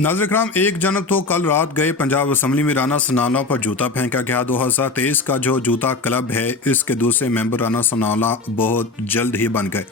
नाज़रीन इकराम, एक जानब तो कल रात गए पंजाब असम्बली में राना सनाउल्लाह पर जूता फेंका गया। 2023 का जो जूता क्लब है इसके दूसरे मेंबर राना सनाउल्लाह बहुत जल्द ही बन गए।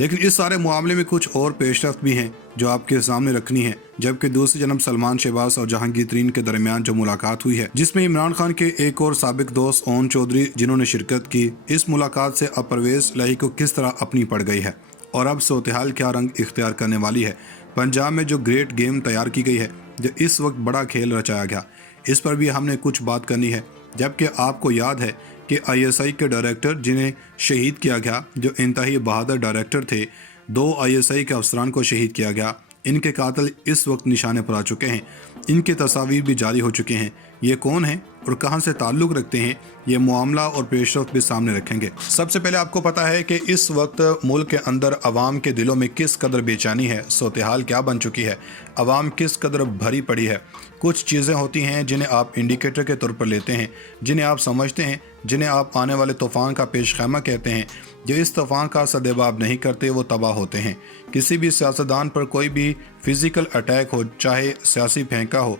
लेकिन इस सारे मामले में कुछ और पेशरफ्त भी हैं जो आपके सामने रखनी है। जबकि दूसरी जानब सलमान शहबाज और जहांगीर तरीन के दरमियान जो मुलाकात हुई है, जिसमें इमरान खान के एक और साबिक दोस्त ओन चौधरी जिन्होंने शिरकत की, इस मुलाकात से अब परवेज इलाही को किस तरह अपनी पड़ गई है और अब सूरत-ए-हाल क्या रंग इख्तियार करने वाली है। पंजाब में जो ग्रेट गेम तैयार की गई है, जो इस वक्त बड़ा खेल रचाया गया, इस पर भी हमने कुछ बात करनी है। जबकि आपको याद है कि ISI के डायरेक्टर जिन्हें शहीद किया गया, जो इंतहाई बहादुर डायरेक्टर थे, 2 ISI के अफसरान को शहीद किया गया। इनके कातिल इस वक्त निशाने पर आ चुके हैं, इनके तस्वीर भी जारी हो चुके हैं। ये कौन हैं और कहां से ताल्लुक़ रखते हैं, ये मामला और पेशरफ्त भी सामने रखेंगे। सबसे पहले आपको पता है कि इस वक्त मुल्क के अंदर अवाम के दिलों में किस कदर बेचैनी है, सूरत-ए-हाल क्या बन चुकी है, अवाम किस कदर भरी पड़ी है। कुछ चीज़ें होती हैं जिन्हें आप इंडिकेटर के तौर पर लेते हैं, जिन्हें आप समझते हैं, जिन्हें आप आने वाले तूफ़ान का पेश खैमा कहते हैं। जो इस तूफ़ान का सद्देबाब नहीं करते वो तबाह होते हैं। किसी भी सियासतदान पर कोई भी फिज़िकल अटैक हो, चाहे सियासी फेंका हो,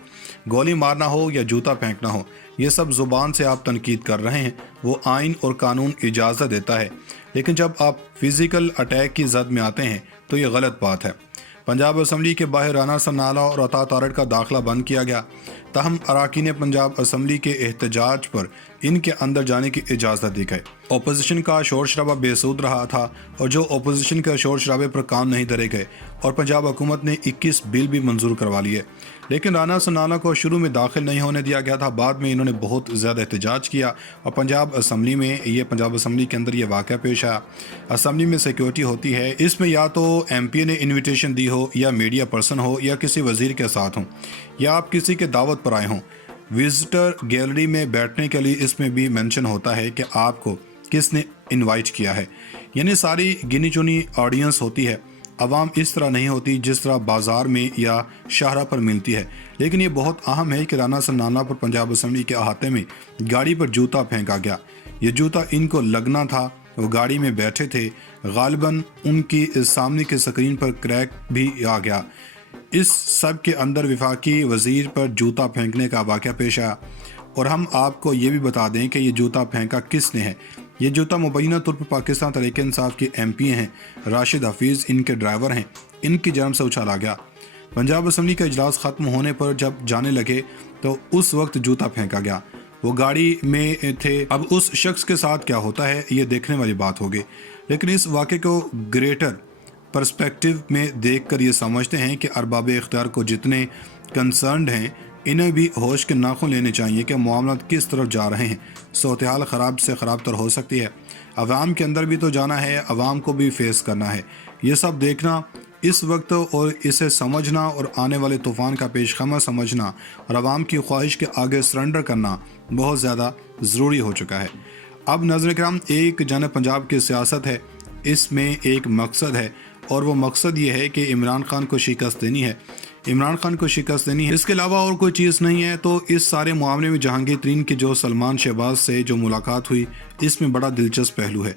गोली मारना हो या जूता फेंकना हो, ये सब ज़ुबान से आप तनकीद कर रहे हैं, वो आइन और कानून इजाज़त देता है। लेकिन जब आप फिज़िकल अटैक की जद में आते हैं तो ये गलत बात है। पंजाब असम्बली के बाहर राना सनाउल्लाह और अता तारड़ का दाखिला बंद किया गया। तहम अरकान पंजाब असम्बली के एहतजाज पर इनके अंदर जाने की इजाज़त दी गई। अपोजिशन का शोर शराबा बेसूद रहा था और जो अपोजिशन के शोर शराबे पर कान नहीं धरे गए और पंजाब हुकूमत ने 21 बिल भी मंजूर करवा लिए। लेकिन राना सनाउल्लाह को शुरू में दाखिल नहीं होने दिया गया था। बाद में इन्होंने बहुत ज़्यादा एहतजाज किया और पंजाब असम्बली के अंदर ये वाक़या पेश आया। असम्बली में सिक्योरिटी होती है, इसमें या तो MP ने इन्विटेशन दी हो, या मीडिया पर्सन हो, या किसी वज़ीर के साथ हो, या आप किसी के दावत पर आए हों। विजिटर गैलरी में बैठने के लिए इसमें भी मेंशन होता है कि आपको किसने इनवाइट किया है। यानी सारी गिनी चुनी ऑडियंस होती है। अवाम इस तरह नहीं होती जिस तरह बाज़ार में या शाहरा पर मिलती है। लेकिन ये बहुत अहम है कि राना सनाउल्लाह पर पंजाब असम्बली के अहाते में गाड़ी पर जूता फेंका गया। ये जूता इनको लगना था, वो गाड़ी में बैठे थे, गालिबन उनकी सामने के स्क्रीन पर क्रैक भी आ गया। इस सब के अंदर वफाकी वज़ीर पर जूता फेंकने का वाक़या पेश आया। और हम आपको ये भी बता दें कि ये जूता फेंका किसने है। ये जूता मुबैना तौर पर पाकिस्तान तहरीक इंसाफ के MP हैं, राशिद हफीज़ इनके ड्राइवर हैं, इनकी जन्म से उछाला गया। पंजाब असम्बली का इजलास ख़त्म होने पर जब जाने लगे तो उस वक्त जूता फेंका गया। वो गाड़ी में थे। अब उस शख्स के साथ क्या होता है ये देखने वाली बात होगी। लेकिन इस वाक़े को ग्रेटर पर्सपेक्टिव में देखकर ये समझते हैं कि अरबाब इख्तियार को जितने कंसर्न्ड हैं, इन्हें भी होश के नाखून लेने चाहिए कि मामला किस तरफ जा रहे हैं। सूरत-ए-हाल ख़राब से ख़राब तर हो सकती है। अवाम के अंदर भी तो जाना है, अवाम को भी फेस करना है। ये सब देखना इस वक्त और इसे समझना और आने वाले तूफ़ान का पेशखमा समझना और अवाम की ख्वाहिश के आगे सरेंडर करना बहुत ज़्यादा ज़रूरी हो चुका है। अब नाज़रीन इकराम, एक जानब पंजाब की सियासत है, इसमें एक मकसद है और वो मकसद ये है कि इमरान खान को शिकस्त देनी है। इमरान खान को शिकस्त देनी है, इसके अलावा और कोई चीज़ नहीं है। तो इस सारे मामले में जहांगीर तरीन की जो सलमान शहबाज से जो मुलाकात हुई, इसमें बड़ा दिलचस्प पहलू है।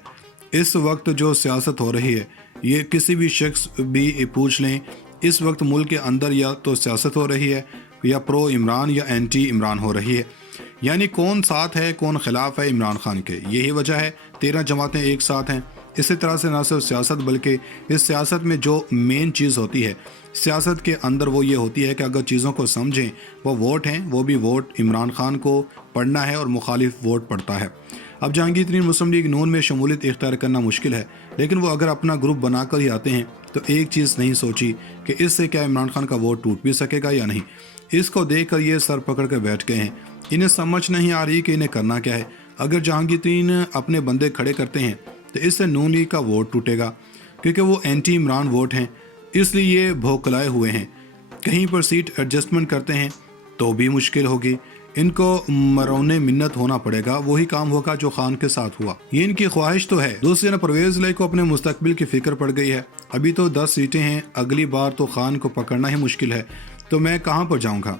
इस वक्त जो सियासत हो रही है, ये किसी भी शख्स भी पूछ लें, इस वक्त मुल्क के अंदर या तो सियासत हो रही है या प्रो इमरान या एंटी इमरान हो रही है। यानी कौन साथ है कौन खिलाफ है इमरान खान के, यही वजह है 13 जमातें एक साथ हैं। इसी तरह से न सिर्फ सियासत बल्कि इस सियासत में जो मेन चीज़ होती है सियासत के अंदर, वो ये होती है कि अगर चीज़ों को समझें, वो वोट हैं, वो भी वोट इमरान खान को पढ़ना है और मुखालिफ वोट पड़ता है। अब जहांगीर तरीन मुस्लिम लीग नून में शमूलियत इख्तियार करना मुश्किल है, लेकिन वो अगर अपना ग्रुप बनाकर ही आते हैं तो एक चीज़ नहीं सोची कि इससे क्या इमरान खान का वोट टूट भी सकेगा या नहीं। इसको देख कर ये सर पकड़ कर बैठ गए हैं। इन्हें समझ नहीं आ रही कि इन्हें करना क्या है। अगर जहांगीर तरीन अपने बंदे खड़े करते हैं तो इससे नून लीग का वोट टूटेगा, क्योंकि वो एंटी इमरान वोट हैं, इसलिए ये भौकलाए हुए हैं। कहीं पर सीट एडजस्टमेंट करते हैं तो भी मुश्किल होगी। इनको मरौने मिन्नत होना पड़ेगा, वही काम होगा जो खान के साथ हुआ। ये इनकी ख्वाहिश तो है। दूसरी तरफ परवेज इलाही को अपने मुस्तकबिल की फिक्र पड़ गई है। अभी तो 10 सीटें हैं, अगली बार तो खान को पकड़ना ही मुश्किल है, तो मैं कहाँ पर जाऊँगा।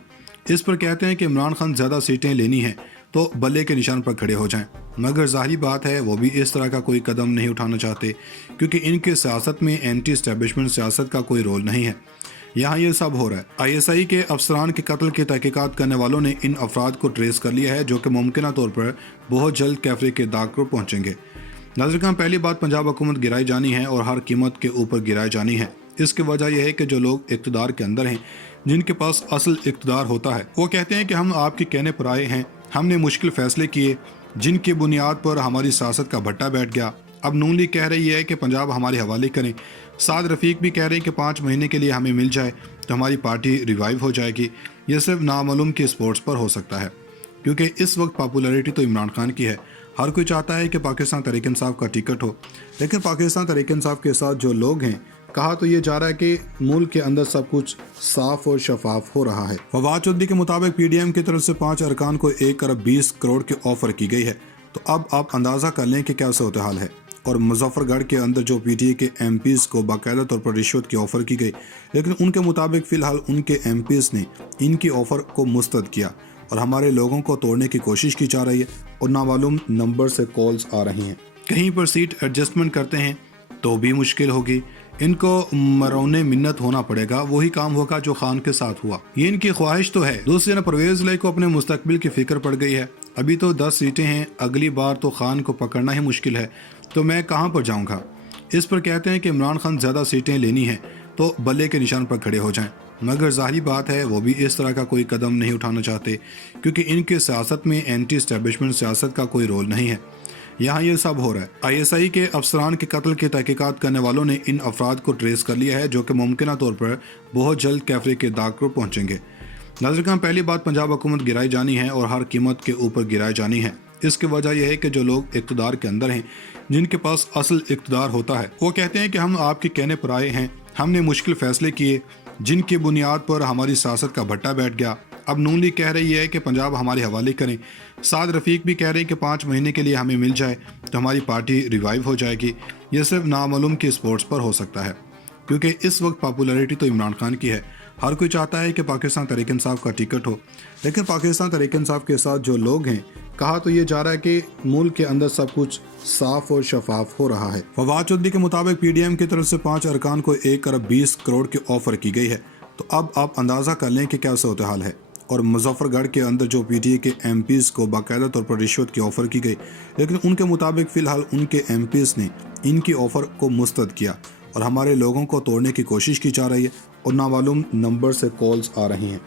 इस पर कहते हैं कि इमरान खान ज़्यादा सीटें लेनी है तो बल्ले के निशान पर खड़े हो जाएं। मगर ज़ाहिर बात है वो भी इस तरह का कोई कदम नहीं उठाना चाहते, क्योंकि इनके सियासत में एंटी एस्टेब्लिशमेंट सियासत का कोई रोल नहीं है। यहाँ ये सब हो रहा है। ISI के अफसरान के कत्ल की तहकीकात करने वालों ने इन अफराद को ट्रेस कर लिया है, जो कि मुमकिन तौर पर बहुत जल्द कैफरे के दाग पर पहुंचेंगे। नाज़रीन, पहली बात, पंजाब हुकूमत गिराई जानी है और हर कीमत के ऊपर गिराई जानी है। इसकी वजह यह है कि जो लोग इक़्तिदार के अंदर हैं, जिनके पास असल इक़्तिदार होता है, वो कहते हैं कि हम आपके कहने पर आए हैं, हमने मुश्किल फैसले किए जिनकी बुनियाद पर हमारी सियासत का भट्टा बैठ गया। अब नून लीग कह रही है कि पंजाब हमारे हवाले करें। साद रफीक भी कह रहे हैं कि 5 महीने के लिए हमें मिल जाए तो हमारी पार्टी रिवाइव हो जाएगी। ये सिर्फ नामालूम की स्पोर्ट्स पर हो सकता है, क्योंकि इस वक्त पॉपुलैरिटी तो इमरान खान की है। हर कोई चाहता है कि पाकिस्तान तहरीक इंसाफ का टिकट हो, लेकिन पाकिस्तान तहरीक इंसाफ के साथ जो लोग हैं, कहा तो ये जा रहा है कि मुल्क के अंदर सब कुछ साफ और शफाफ हो रहा है। फवाद चौधरी के मुताबिक PDM की तरफ से 5 अरकान को 1 अरब 20 करोड़ की ऑफर की गई है। तो अब आप अंदाज़ा कर लें कि क्या सूरत हाल है। और मुजफ्फरगढ़ के अंदर जो PTA के MPs को बाकायदा तौर पर रिश्वत की ऑफ़र की गई, लेकिन उनके मुताबिक फ़िलहाल उनके MPs ने इनकी ऑफ़र को मुस्तरद किया और हमारे लोगों को तोड़ने की कोशिश की जा रही है और नामालूम नंबर से कॉल्स आ रही हैं। कहीं पर सीट एडजस्टमेंट करते हैं तो भी मुश्किल होगी। इनको मरौने मिन्नत होना पड़ेगा, वही काम होगा जो खान के साथ हुआ। ये इनकी ख्वाहिश तो है। दूसरी तरफ परवेज़ इलाही को अपने मुस्तकबिल की फिक्र पड़ गई है। अभी तो 10 सीटें हैं, अगली बार तो खान को पकड़ना ही मुश्किल है, तो मैं कहाँ पर जाऊँगा। इस पर कहते हैं कि इमरान खान ज़्यादा सीटें लेनी हैं तो बल्ले के निशान पर खड़े हो जाएं, मगर ज़ाहिर बात है वो भी इस तरह का कोई कदम नहीं उठाना चाहते, क्योंकि इनके सियासत में एंटी एस्टेब्लिशमेंट सियासत का कोई रोल नहीं है। यहाँ ये सब हो रहा है। ISI के अफसरान के कत्ल की तहकीकात करने वालों ने इन अफराद को ट्रेस कर लिया है, जो कि मुमकिन तौर पर बहुत जल्द कैफरे के दाग पर पहुंचेंगे। नाज़रीन, पहली बात, पंजाब हुकूमत गिराई जानी है और हर कीमत के ऊपर गिराई जानी है। इसकी वजह यह है कि जो लोग इक़्तिदार के अंदर हैं, जिनके पास असल इक़्तिदार होता है, वो कहते हैं कि हम आपके कहने पर आए हैं, हमने मुश्किल फैसले किए जिनकी बुनियाद पर हमारी सियासत का भट्टा बैठ गया। अब नून लीग कह रही है कि पंजाब हमारे हवाले करें। साद रफीक भी कह रहे हैं कि 5 महीने के लिए हमें मिल जाए तो हमारी पार्टी रिवाइव हो जाएगी। ये सिर्फ नामालूम की स्पोर्ट्स पर हो सकता है, क्योंकि इस वक्त पॉपुलैरिटी तो इमरान खान की है। हर कोई चाहता है कि पाकिस्तान तहरीक इंसाफ का टिकट हो, लेकिन पाकिस्तान तहरीक इंसाफ के साथ जो लोग हैं, कहा तो ये जा रहा है कि मुल्क के अंदर सब कुछ साफ और शफाफ हो रहा है। फवाद चौधरी के मुताबिक PDM की तरफ से 5 अरकान को 1 अरब 20 करोड़ की ऑफर की गई है। तो अब आप अंदाज़ा कर लें कि क्या सूरत हाल है। और मुजफ्फरगढ़ के अंदर जो PTA के MPs को बाकायदा तौर पर रिश्वत की ऑफ़र की गई, लेकिन उनके मुताबिक फ़िलहाल उनके MPs ने इनकी ऑफ़र को मुस्तरद किया और हमारे लोगों को तोड़ने की कोशिश की जा रही है और नामालूम नंबर से कॉल्स आ रही हैं।